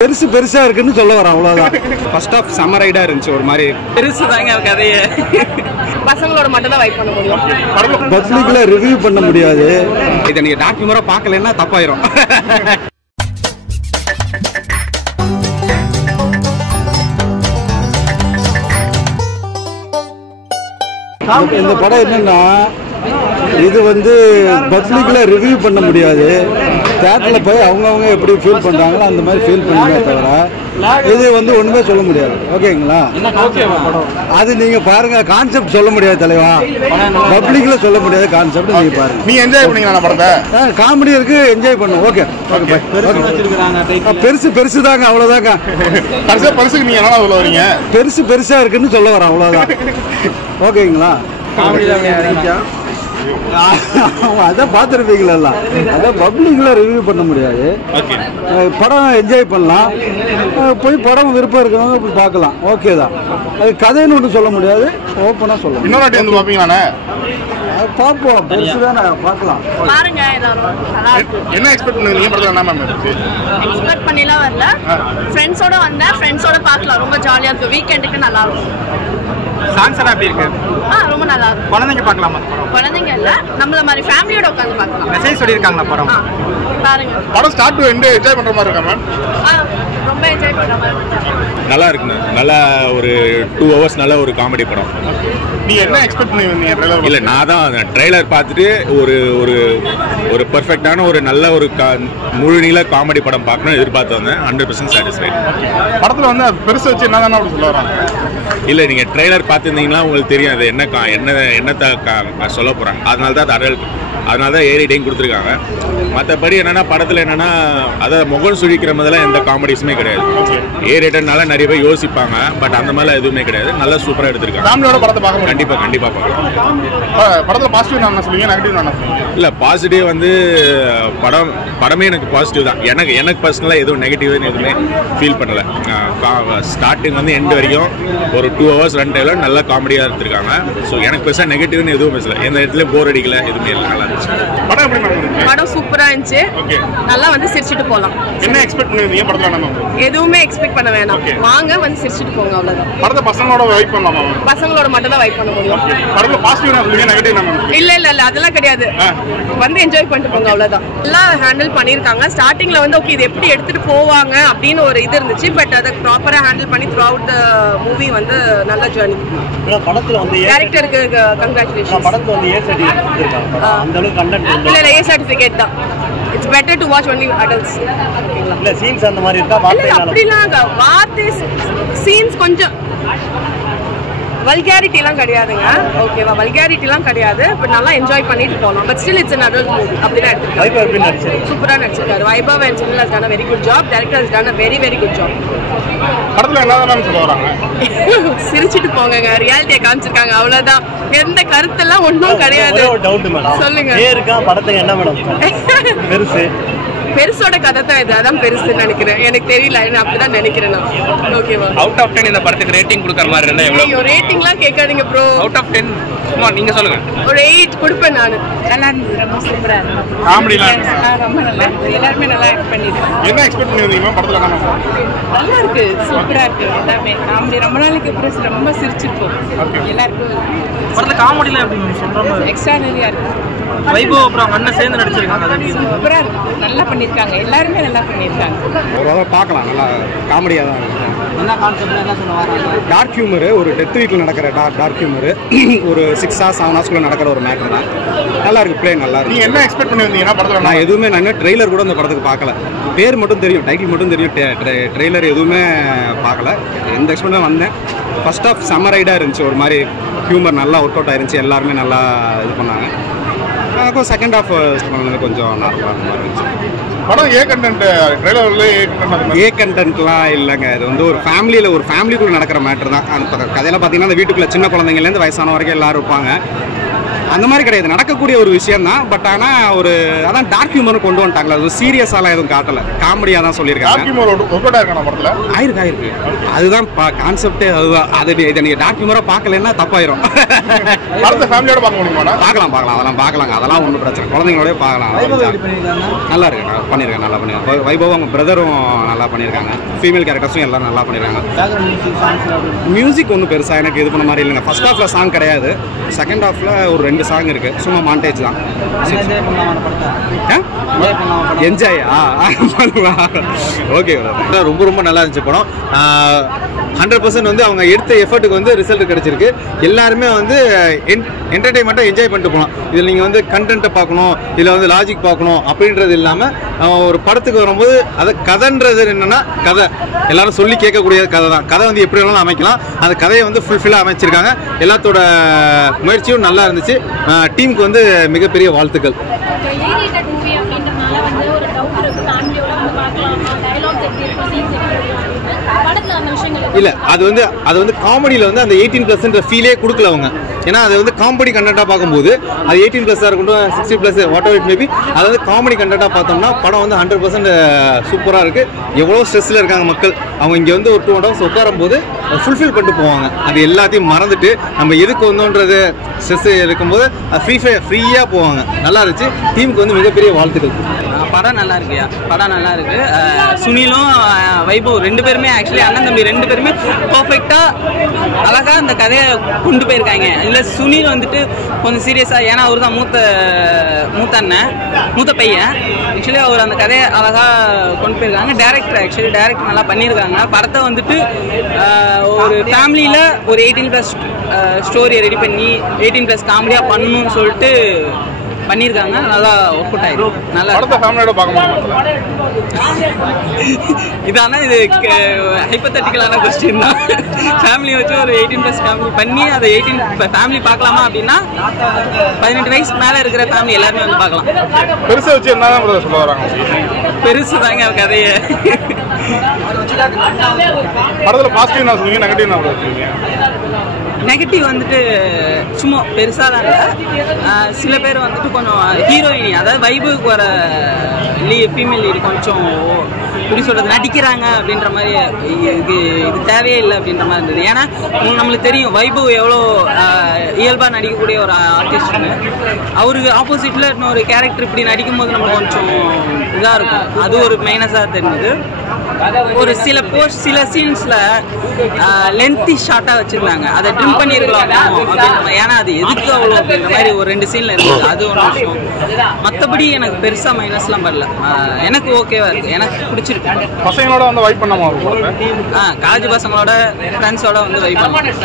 பெருசு பெருசா இருக்குன்னு சொல்ல வரேன் அவ்வளவுதான். ஃபர்ஸ்ட் ஆஃப் சம்மர் ரைடா இருந்துச்சு ஒரு மாதிரி பெருசு தாங்க கதையே. பசங்களோட மட்டும் தான் வைப் பண்ண முடியும். பப்ளிக்ல ரிவ்யூ பண்ண முடியாது. இதை நீங்க டாக்குமெண்டா பார்க்கலன்னா தப்பாயிரும். இந்த படம் என்னன்னா இது வந்து பப்ளிக்ல ரிவ்யூ பண்ண முடியாது. தியேட்டர்ல போய் அவங்கவுங்க எப்படி ஃபீல் பண்றாங்களோ அந்த மாதிரி ஃபீல் பண்ணுமே தவிர இது வந்து ஒண்ணுமே சொல்ல முடியாது. ஓகேங்களா? அது நீங்க பாருங்க, கான்செப்ட் சொல்ல முடியாது தலைவா. பப்ளிக்ல சொல்ல முடியாது கான்செப்ட். நீங்க பாருங்க, நீ என்ஜாய் பண்ணீங்களா படத்தை? காமெடி இருக்கு, என்ஜாய் பண்ணும். Okay okay. பெருசு பெருசு தாங்க, அவ்வளவுதாங்க. பரிசுக்கு நீங்க என்ன சொல்ல வரீங்க? பெருசு பெருசா இருக்குன்னு சொல்ல வரேன் அவ்வளவுதான். ஓகேங்களா? அதான் பார்த்துருப்பீங்களா? அதான் பப்ளிக்ல ரிவ்யூ பண்ண முடியாது. படம் என்ஜாய் பண்ணலாம், போய் படம் விருப்பம் இருக்கிறவங்க போய் பார்க்கலாம். ஓகே தான். அது கதைன்னு ஒன்றும் சொல்ல முடியாது, ஓப்பனாக சொல்லலாம். இன்னொரு வாட்டி வந்து பார்ப்பீங்களாண்ணே? பார்ப்போம், பெருசு தானே, பார்க்கலாம். பாருங்க, என்ன எக்ஸ்பெக்ட் பண்ணுவீங்க படத்துல? என்ன மேம் எக்ஸ்பெக்ட் பண்ணிலாம் வரல. ஃப்ரெண்ட்ஸோட வந்தேன், ஃப்ரெண்ட்ஸோட பார்க்கலாம். ரொம்ப ஜாலியா இருக்கு. வீக்கெண்டுக்கு நல்லா இருக்கும். சாங்ஸ் எல்லாம் எப்படி இருக்கு? ரொம்ப நல்லா இருக்கும். குழந்தைங்க பார்க்கலாமா? குழந்தைங்க இல்ல, நம்மள மாதிரி ஃபேமிலியோட உட்காந்து பார்க்கலாம். மெசேஜ் சொல்லியிருக்காங்களா படம்? பாருங்க. படம் ஸ்டார்ட் டு எண்ட் என்ஜாய் பண்ற மாதிரி இருக்கா மேம்? ரொம்ப என்ஜாய் பண்ற மாதிரி இருக்கு. நல்லா இருக்குண்ணா. நல்லா ஒரு 2 hours நல்ல ஒரு காமெடி படம். நீ என்ன எக்ஸ்பெக்ட் பண்ணுவீங்க ட்ரைலர்? இல்லை, நான் தான் ட்ரெய்லர் பார்த்துட்டு ஒரு ஒரு ஒரு பர்ஃபெக்டான ஒரு நல்ல ஒரு முழு நீள காமெடி படம் பார்க்கணும்னு எதிர்பார்த்து வந்தேன். 100% சாட்டிஸ்ஃபைட். படத்துல வந்து பெருசு வச்சு என்ன தானே அப்படி சொல்ல வராங்க? இல்லை, நீங்கள் ட்ரெய்லர் பார்த்துருந்தீங்கன்னா உங்களுக்கு தெரியும் அது என்னத்தை சொல்ல போகிறாங்க. அதனால தான் அது அதனால தான் ஏறி டைம் கொடுத்துருக்காங்க. மற்றபடி என்னென்னா படத்தில் என்னென்னா அதை முகம் சுழிக்கிற மாதிரிலாம் எந்த காமெடிஸுமே கிடையாது. ஏறிட்டனால நிறைய பேர் யோசிப்பாங்க, பட் அந்த மாதிரிலாம் எதுவுமே கிடையாது. நல்லா சூப்பராக எடுத்திருக்காங்க. ஃபேமிலியோட படத்தை பார்க்க கண்டிப்பாக பார்க்கலாம். படத்தில் பாசிட்டிவ் என்ன சொல்லுவீங்க, நெகட்டிவ் என்ன சொல்லுவீங்க? இல்லை, பாசிட்டிவ் வந்து படமே எனக்கு பாசிட்டிவ் தான். எனக்கு பர்சனலாக எதுவும் நெகட்டிவ்னு எதுவுமே ஃபீல் பண்ணலை. ஸ்டார்டிங் வந்து எண்ட் வரைக்கும் ஒரு 2 hours ரன் டைமில் நல்லா காமெடியாக எடுத்திருக்காங்க. ஸோ எனக்கு பெருசாக நெகட்டிவ்னு எதுவும் பேசல. எந்த இடத்துல போர் அடிக்கல, எதுவுமே இல்லை. நல்லா இருந்துச்சு. படம் எப்படி பண்ணுவீங்க? படம் சூப்பரா இருந்துச்சு. நல்லா வந்து சிரிச்சிட்டு போலாம். என்ன எக்ஸ்பெக்ட் பண்ணுவீங்க படத்துல? நம்ம எதுவுமே எக்ஸ்பெக்ட் பண்ண வேணாம். வாங்க வந்து சிரிச்சிட்டு போங்க, அவ்வளவுதான். படத்தை பசங்களோட வைப் பண்ணலாமா? பசங்களோட மட்டும் தான் வைப் பண்ண முடியும். படத்துல பாசிட்டிவ் என்ன சொல்லுவீங்க, நெகட்டிவ் என்ன? இல்ல அதெல்லாம் கிடையாது. வந்து என்ஜாய் பண்ணிட்டு போங்க, அவ்வளவுதான். எல்லாம் ஹேண்டில் பண்ணிருக்காங்க. ஸ்டார்டிங்ல வந்து ஓகே இது எப்படி எடுத்துட்டு போவாங்க அப்படின்னு ஒரு இது இருந்துச்சு. பட் அதை ப்ராப்பரா ஹேண்டில் பண்ணி த்ரூ அவுட் த மூவி வந்து நல்ல ஜர்னி. படத்துல வந்து டைரக்டருக்கு கங்க்ராச்சுலேஷன். படத்துல வந்து ஏ சர்டிஃபிகேட் கொடுத்திருக்காங்க. அந்த அளவுக்கு கண்டென்ட் இல்ல ஏ சர்டிஃபிகேட் தான். It's better to watch only adults. இல்ல சீன்ஸ் அந்த மாதிரி இருக்கா? அப்படிலாம் வார்த்தை சீன்ஸ் கொஞ்சம் வல்காரிட்டிலாம் கிடையாதுங்க. ஓகேவா? வல்காரிட்டிலாம் கிடையாது. பட் நல்லா என்ஜாய் பண்ணிட்டு போகலாம். But still it's an adult movie. அப்படிதான் எடுத்துருக்காரு. சூப்பரா நடிச்சிருக்காரு. Vaibhav and Sunil has done a very good job. Director has done a very very good job. படத்துல என்னதான் சொல்ல வராங்க? சிரிச்சிட்டு போங்க, ரியாலிட்டியை காமிச்சிருக்காங்க, அவ்வளவுதான். எந்த கருத்தெல்லாம் ஒன்றும் கிடையாது. சொல்லுங்க. படத்துக்கு என்ன மேடம் பெருசு? பெருசோட கதை தான் இது. அதான் பெருசுன்னு நினைக்கிறேன். எனக்கு தெரியல, அப்படிதான் நினைக்கிறேன் நான். ஓகேவா? அவுட் ஆஃப் 10 இந்த படத்துக்கு ரேட்டிங் கொடுக்குற மாதிரி இருந்தா எவ்வளவு? ஐயோ, ரேட்டிங்லாம் கேட்காதீங்க ப்ரோ. அவுட் ஆஃப் 10 சும்மா நீங்க சொல்லுங்க. ஒரு 8 கொடுப்பேன் நான். நல்லா இருந்தது, ரொம்ப சூப்பரா இருந்தது. காமெடிலாம் ரொம்ப நல்லா இருந்தது. எல்லாருமே நல்லா ஆக்ட் பண்ணிருக்காங்க. என்ன எக்ஸ்பெக்ட் பண்ணுவீங்க படத்துல? நல்லா இருக்கு, சூப்பரா இருக்கு. எல்லாமே காமெடி. ரொம்ப நாளைக்கு அப்புறம் ரொம்ப சிரிச்சிருக்கோம். எல்லாருக்கும் படத்துல காமெடிலாம் எப்படி சொல்ற மாதிரி எக்ஸ்ட்ரானரியா இருக்கு. வைபவ் அப்புறம் அண்ணன் சேர்ந்து நடிச்சிருக்காங்க. சூப்பரா இருக்கு, நல்லா பண்ணிருக்காங்க. எல்லாருமே நல்லா பண்ணிருக்காங்க. ஓரளவு பார்க்கலாம், நல்லா காமெடியாக தான் இருக்கு. என்ன கான்செப்ட் என்ன சொல்ல வராங்க? டார்க் ஹியூமரு, ஒரு டெத் வீட்டில் நடக்கிற டார்க் ஹியூமரு, ஒரு 6 hours 7 hours நடக்கிற ஒரு மேட்டர் தான். நல்லா இருக்கு, பிளே நல்லா இருக்கு. நீ என்ன எக்ஸ்பெக்ட் பண்ணுவீங்கன்னா படத்துல? நான் எதுவுமே நான் ட்ரெய்லர் கூட இந்த படத்துக்கு பார்க்கல. பேர் மட்டும் தெரியும், டைட்டில் மட்டும் தெரியும். ட்ரெய்லர் எதுவுமே பார்க்கல. எந்த எக்ஸ்பெக்டும் வந்தேன். ஃபர்ஸ்ட் ஆஃப் சம்மர் ரைடாக இருந்துச்சு. ஒரு மாதிரி ஹியூமர் நல்லா ஒர்க் அவுட் ஆயிருந்துச்சு. எல்லாருமே நல்லா இது பண்ணாங்க. செகண்ட் ஹாஃப் கொஞ்சம் நார்மலாக இருந்துச்சு. படம் ஏ கண்டென்ட் ட்ரெய்லர்ல ஏ கண்டென்ட்லாம் இல்லைங்க. இது வந்து ஒரு ஃபேமிலிக்குள்ள நடக்கிற மேட்டர் தான். அந்த கதையில பார்த்தீங்கன்னா அந்த வீட்டுக்குள்ள சின்ன குழந்தைங்கலேருந்து வயசான வரைக்கும் எல்லாரும் இருப்பாங்க. அந்த மாதிரி கிடையாது, நடக்கக்கூடிய ஒரு விஷயம் தான். பட் ஆனால் ஒரு அதான் டார்க் ஹியூமர் கொண்டு வந்துட்டாங்களா, அது சீரியஸாலாம் எதுவும் காட்டலை, காமெடியாக தான் சொல்லியிருக்காங்க. ஆயிருக்கு அதுதான் கான்செப்டே, அதுதான். அது இதை நீங்கள் டார்க் ஹியூமராக பார்க்கலன்னா தப்பாயிரும். பார்க்கலாம் அதெல்லாம் பார்க்கலாங்க, அதெல்லாம் ஒன்றும் பிரச்சனை, குழந்தைங்களோடய பார்க்கலாம். நல்லா இருக்கு, பண்ணியிருக்காங்க, நல்லா பண்ணியிருக்காங்க. வைபவ் அவங்க பிரதரும் நல்லா பண்ணியிருக்காங்க, ஃபீமேல் கேரக்டர்ஸும் எல்லாம் நல்லா பண்ணியிருக்காங்க. மியூசிக் ஒன்றும் பெருசாக எனக்கு இது பண்ண மாதிரி இல்லைங்க. ஃபர்ஸ்ட் ஹாஃபில் சாங் கிடையாது, செகண்ட் ஹாஃபில் ஒரு 2 சாங் இருக்குது, சும்மா மாண்டேஜ் தான். என்ஜாயா ஓகே, ரொம்ப ரொம்ப நல்லா இருந்துச்சு படம். 100% வந்து அவங்க எடுத்த எஃபர்ட்டுக்கு வந்து ரிசல்ட் கிடைச்சிருக்கு. எல்லாருமே வந்து என்டர்டைன்மெண்ட்டாக என்ஜாய் பண்ணிட்டு போகலாம். இதில் நீங்கள் வந்து கண்டென்ட்டை பார்க்கணும், இதில் வந்து லாஜிக் பார்க்கணும் அப்படின்றது இல்லாமல் ஒரு படத்துக்கு வரும்போது அதை கதைன்றது என்னென்னா கதை எல்லாரும் சொல்லி கேட்கக்கூடிய கதை தான். கதை வந்து எப்படி வேணாலும் அமைக்கலாம், அந்த கதையை வந்து ஃபுல்ஃபில்லாக அமைச்சிருக்காங்க. எல்லாத்தோட முயற்சியும் நல்லா இருந்துச்சு. டீமுக்கு வந்து மிகப்பெரிய வாழ்த்துக்கள். இல்லை, அது வந்து காமெடியில் வந்து அந்த 18+ ஃபீலே கொடுக்கல அவங்க. ஏன்னா அது வந்து காமெடி கண்டென்ட்டாக பார்க்கும்போது அது 18+ இருக்கட்டும் 60+ வாட் எவர் இட் மேபி, அது வந்து காமெடி கண்டென்ட்டாக பார்த்தோம்னா படம் வந்து 100% சூப்பராக இருக்குது. எவ்வளோ ஸ்ட்ரெஸ்ஸில் இருக்காங்க மக்கள், அவங்க இங்கே வந்து ஒரு 2 hours உட்காரும் போது ஃபுல்ஃபில் பண்ணிட்டு போவாங்க. அது எல்லாத்தையும் மறந்துட்டு நம்ம எதுக்கு வந்தோன்றது ஸ்ட்ரெஸ் இருக்கும்போது ஃப்ரீயாக போவாங்க. நல்லா இருந்துச்சு. டீமுக்கு வந்து மிகப்பெரிய வாழ்த்துக்கள். படம் நல்லா இருக்குயா, படம் நல்லா இருக்கு. சுனிலும் வைபவ் 2 பேருமே ஆக்சுவலி அண்ணன் தம்பி 2 பேருமே பர்ஃபெக்டாக அழகாக அந்த கதையை கொண்டு போயிருக்காங்க. இல்லை சுனில் வந்துட்டு கொஞ்சம் சீரியஸாக, ஏன்னா அவர் தான் மூத்த பையன். ஆக்சுவலி அவர் அந்த கதையை அழகாக கொண்டு போயிருக்காங்க. டேரக்டர் நல்லா பண்ணியிருக்காங்க. படத்தை வந்துட்டு ஒரு ஃபேமிலியில் ஒரு 18+ ஸ்டோரியை ரெடி பண்ணி 18+ காமெடியாக பண்ணணும்னு சொல்லிட்டு பண்ணியிருக்காங்க. நல்லா ஒர்க் அவுட் ஆயிடும். நல்லா இதானா இது ஹைப்போதெட்டிக்கலான கொஸ்டின் தான். ஃபேமிலியை வச்சு ஒரு 18+ ஃபேமிலி பண்ணி அதை 18 ஃபேமிலி பார்க்கலாமா அப்படின்னா 18 வயசுக்கு மேலே இருக்கிற ஃபேமிலி எல்லாருமே வந்து பார்க்கலாம். பெருசை வச்சு என்ன சொல்ல வராங்க? பெருசு தாங்க கதையை. படத்தில் பாசிட்டிவ் என்ன சொல்லுவீங்க, நெகட்டிவ் என்ன சொல்லுவீங்க? நெகட்டிவ் வந்துட்டு சும்மா பெருசாக தான் இல்லை. சில பேர் வந்துட்டு கொஞ்சம் ஹீரோயினி, அதாவது வைபுக்கு வர ஃபீமேல் லீடு கொஞ்சம் எப்படி சொல்கிறது நடிக்கிறாங்க அப்படின்ற மாதிரி, இது தேவையே இல்லை அப்படின்ற மாதிரி இருந்தது. ஏன்னா நம்மளுக்கு தெரியும் வைபவ் எவ்வளோ இயல்பாக நடிக்கக்கூடிய ஒரு ஆர்டிஸ்ட்னு. அவருக்கு ஆப்போசிட்டில் இன்னொரு கேரக்டர் இப்படி நடிக்கும்போது நம்மளுக்கு கொஞ்சம் இதாக இருக்கும். அது ஒரு மைனஸாக தெரிஞ்சது. ஒரு சில சீன்ஸில் லென்த்தி ஷார்ட்டாக வச்சுருந்தாங்க, அதை ட்ரிம் பண்ணியிருக்கலாம் அப்படின்ற. ஏன்னா அது எதுக்கு அவ்வளோ அப்படின்ற மாதிரி ஒரு 2 சீனில் இருக்குது. அது ஒரு விஷயம். மற்றபடி எனக்கு பெருசாக மைனஸ்லாம் வரல. எனக்கு ஓகேவா இருக்குது, எனக்கு பிடிச்சிருக்கு. பசங்களோட வந்து வைப் பண்ணாமல் காலேஜ் பசங்களோட ஃப்ரெண்ட்ஸோட வந்து வைப் பண்ணலாம்.